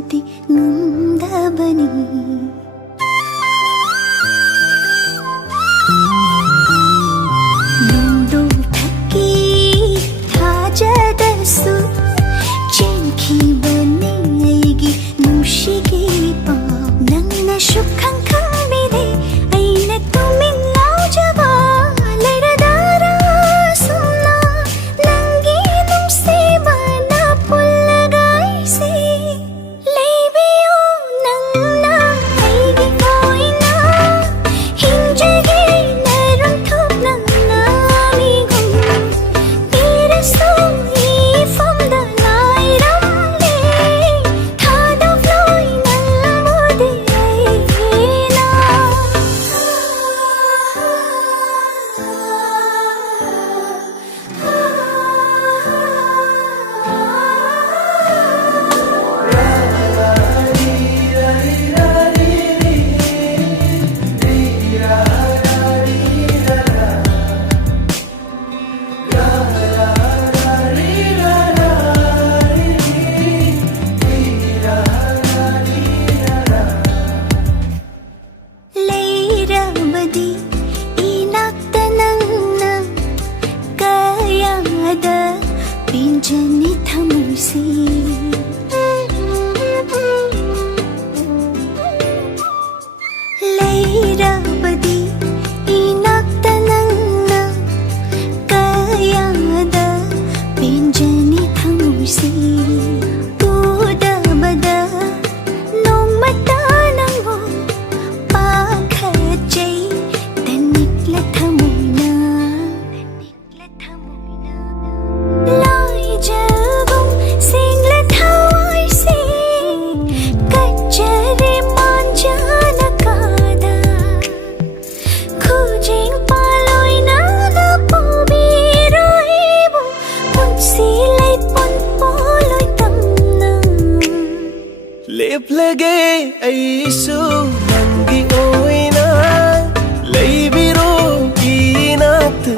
ꯃꯗꯤ ꯉꯝꯗꯕꯅꯤ ꯅꯣꯡꯗꯣꯡ ꯊꯛꯀꯤ ꯊꯥꯖꯗꯁꯨ ꯆꯦꯟꯈꯤꯕꯅꯤ ꯑꯩꯒꯤ ꯅꯨꯡꯁꯤꯒꯤ ꯄꯥꯎ ꯅꯪꯅꯁꯨ ꯈꯪꯈꯪꯕꯤꯗꯦ ꯑꯩꯅ ꯇꯨꯃꯤꯟ ꯂꯥꯎꯖꯕ ꯂꯩꯔꯗꯔꯥ ꯁꯨꯝꯅ ꯅꯪꯒꯤ ꯅꯨꯡꯁꯤꯕꯅ ꯄꯨꯜꯂꯒ ꯑꯩꯁꯦ ꯂꯩꯕꯤꯌꯨ ꯅꯪꯅ ꯑꯩꯒꯤ ꯑꯣꯏꯅ ꯍꯤꯡꯖꯒꯦ ꯅꯔꯣꯟꯊꯣꯛꯅ ꯉꯥꯡꯂꯤꯒꯨꯝ ꯄꯤꯔꯁꯨ 이품ꯗ ꯂꯥꯏꯔꯝꯂꯦ ꯊꯥꯗꯣꯛꯂꯣꯏ ꯅꯪꯕꯨꯗꯤ ꯑꯩꯅ ꯂꯩꯔꯕꯗꯤ 이나ꯛꯇ ꯅꯪꯅ ꯀꯌꯥꯗ ꯄꯦꯟꯖꯅꯤ ꯊꯃꯣꯏꯁꯤ ꯂꯩꯔꯕꯗꯤ 이나ꯛꯇ ꯅꯪꯅ ꯀꯌꯥꯗ ꯄꯦꯟꯖꯅꯤ ꯊꯃꯣꯏꯁꯤ ꯎꯗꯕꯗ ꯅꯣꯡꯃꯇ ꯅꯪꯕꯨ పాఖచై తనిక్ల థమునా లాయిజగం సింగ్ల థాయిసే కచ్చరే మాంజాన కాదా ఖుజింగ్ పాలోయినా నా పుబిరోయిబు పున్సిలై పన్ పోలోయ్ తమ్నా ꯂꯦꯞꯂꯒꯦ ꯑꯩꯁꯨ ꯅꯪꯒꯤ ꯑꯣꯏꯅ ꯂꯩꯕꯤꯔꯣ ꯏꯅꯥꯛꯇ